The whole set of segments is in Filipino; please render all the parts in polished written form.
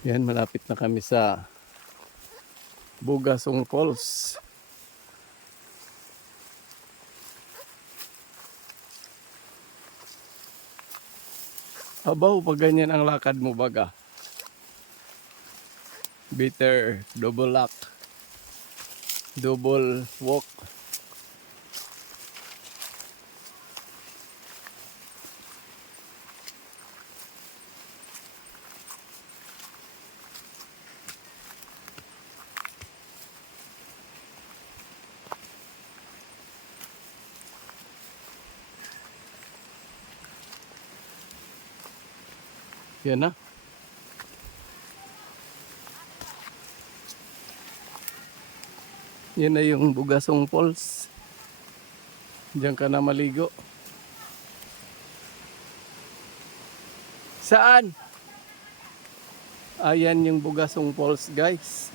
Yan, malapit na kami sa Bugasong Falls. Abaw, pag ganyan ang lakad mo baga. Bitter, double lock, double walk. Yan na. Yan na yung Bugasong Falls. Diyan ka na maligo. Saan? Ayan yung Bugasong Falls, guys.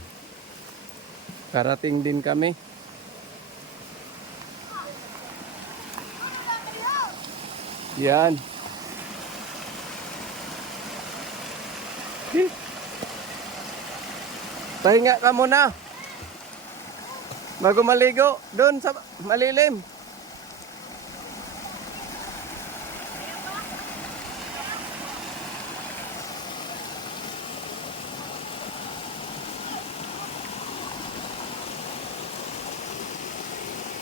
Karating din kami. Yan. Pahinga ka muna. Bago maligo, doon sa malilim.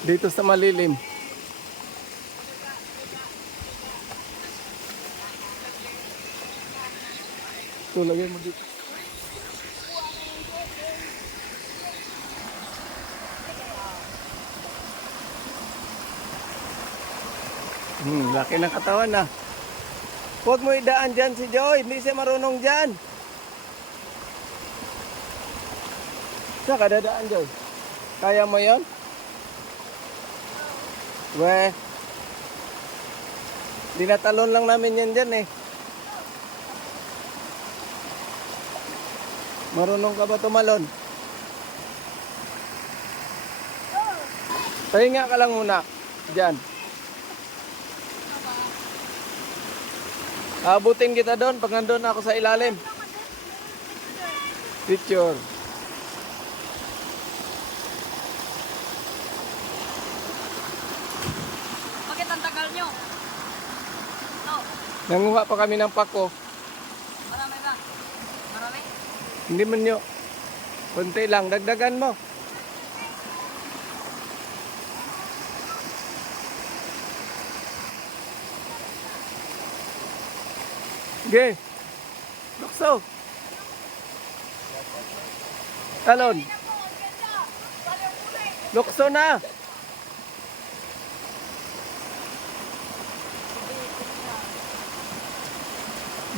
Dito sa malilim. Ito, lagay mo dito. Laki ng katawan na. Huwag mo idaan dyan si Joy. Hindi siya marunong dyan. Saan ka dadaan, Joy? Kaya mo yon? We. Dinatalon lang namin yan dyan eh. Marunong ka ba tumalon? Pahinga ka lang muna. Dyan. Abutin kita doon pag nandun ako sa ilalim. Picture. Bakit ang tagal nyo? No. Nanguha pa kami ng pako. Marami ba? Marami? Hindi man nyo. Kunti lang. Dagdagan mo. Sige. Lukso. Talon. Lukso na.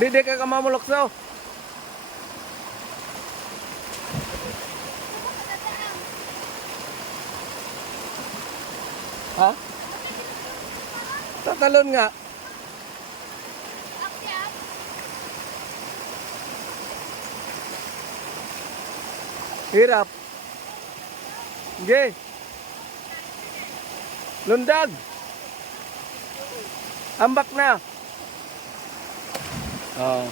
Didi ka ka mamulukso. Ha? Tatalon nga. Hirap. Sige. Lundag. Ambak na. Oh.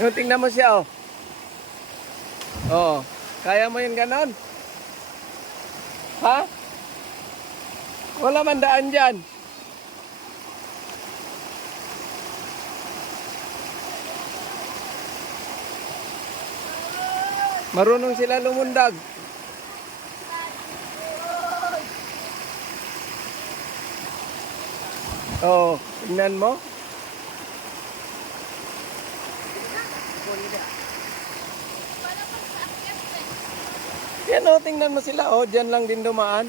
Yung tingnan mo siya, oh. Oo. Kaya mo yung ganon? Ha? Wala man daan dyan. Marunong sila lumundag. Oo. Tingnan mo. Yan o, tingnan mo sila. O, dyan lang din dumaan.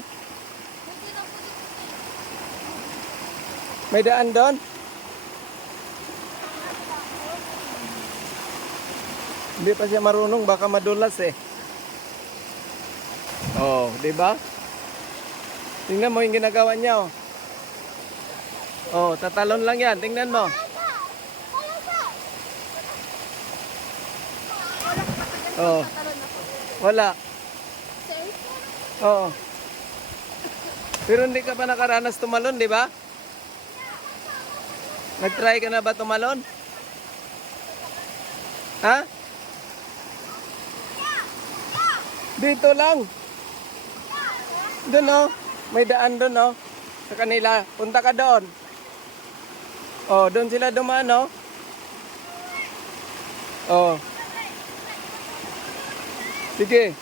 May daan doon? Hindi pa siya marunong, baka madulas eh. Oh, 'di ba? Tingnan mo yung ginagawa niya, oh. Oh, tatalon lang 'yan. Tingnan mo. Oh. Wala. Oo. Pero hindi ka pa nakaranas tumalon, di ba? Nag-try ka na ba tumalon? Ha? Dito lang. Doon oh. May daan doon oh. Sa kanila. Punta ka doon. Oh, doon sila dumaan oh. Oh. Sige.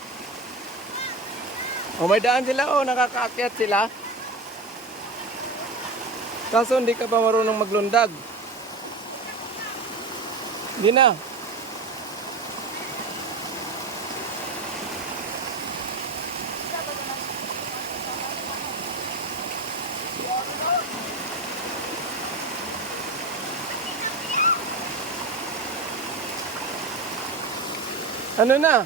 Oh, may daan sila oh. Nakakaakyat sila. Kaso hindi ka pa marunong maglundag. Hindi na. Ano na?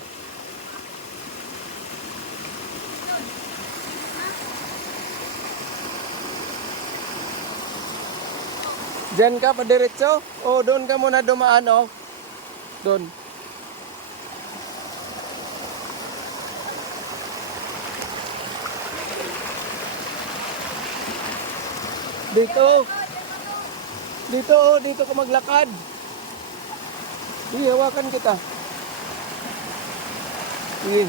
Diyan ka pa diretso? O doon ka muna dumaan oh. Doon. Dito. Dito oh, dito ka maglakad. Sige, hawakan kita. Sige.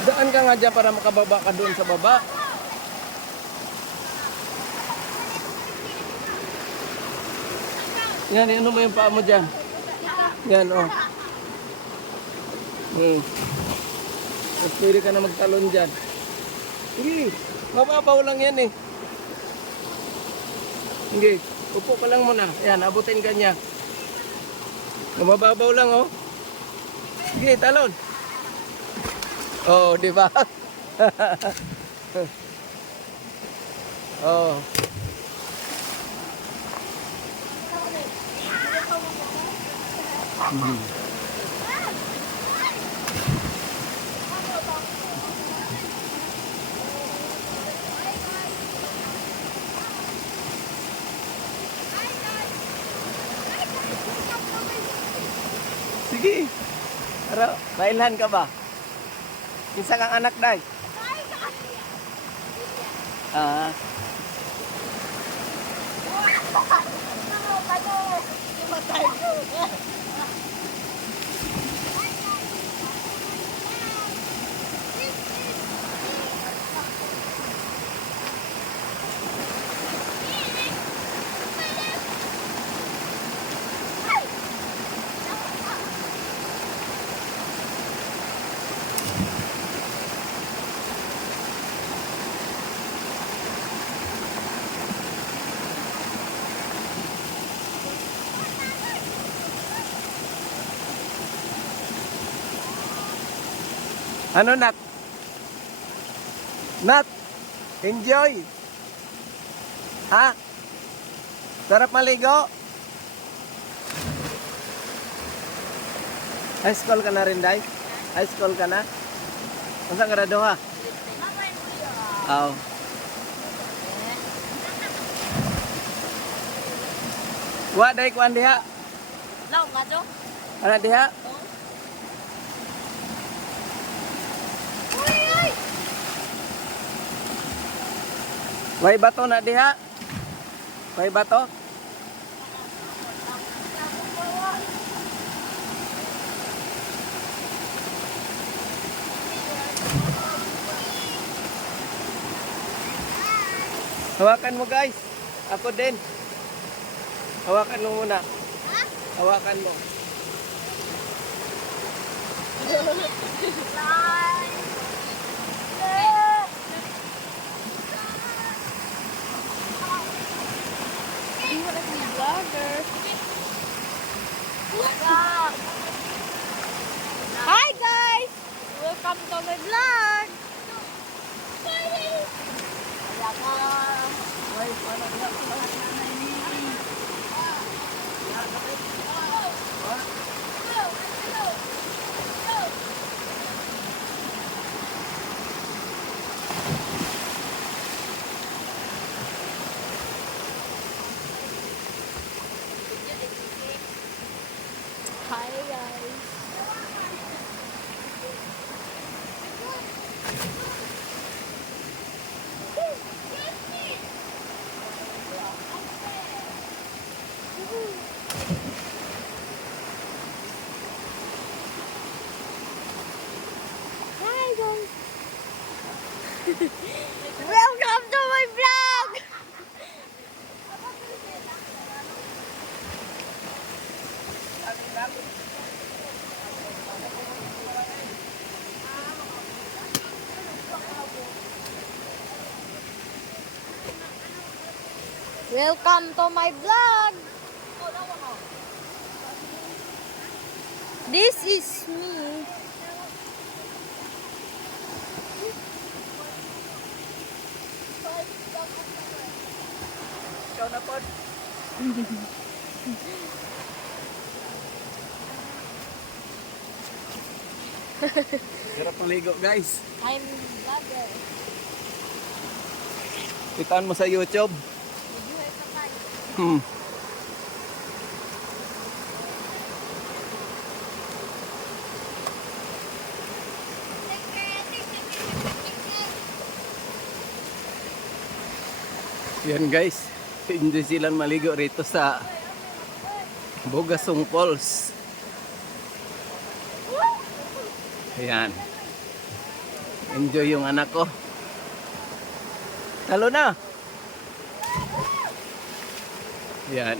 Daan ka nga dyan para makababa ka doon sa baba. Yan, ano mo yung paa mo dyan? Yan, oh. Tapos pwede ka na magtalon dyan. Sige, mababaw lang yan eh. Sige, upo ka lang muna. Yan, abutin ka niya. Mababaw lang, oh. Sige, talon. Oh, di ba? Oh. Sige. Pero, bailhan ka ba? Isa kang anak, day. Ah. Ano, Nak? Nak, enjoy. Ha? Sarap maligo? High school ka na rin, Day? High school ka na? Masa grado ha? Aw. Wa, Day, kuan diha? Lao nga jo. Ano diha? May bato na diha? May bato? Hawakan mo, guys. Ako din. Hawakan mo muna. Hawakan mo. Vlogger. Hi guys! Welcome to my vlog! Hi guys. Hi guys. Welcome to my vlog. Welcome to my vlog. This is me. Ikaw na po. Sarap maligo guys. I'm vlogger. Kitaan mo sa YouTube. Hmm. Yan guys, enjoy silang maligo rito sa Bogasong Falls. Ayan. Enjoy yung anak ko. Talo na. Yan.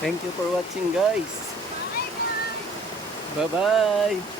Thank you for watching guys. Bye bye.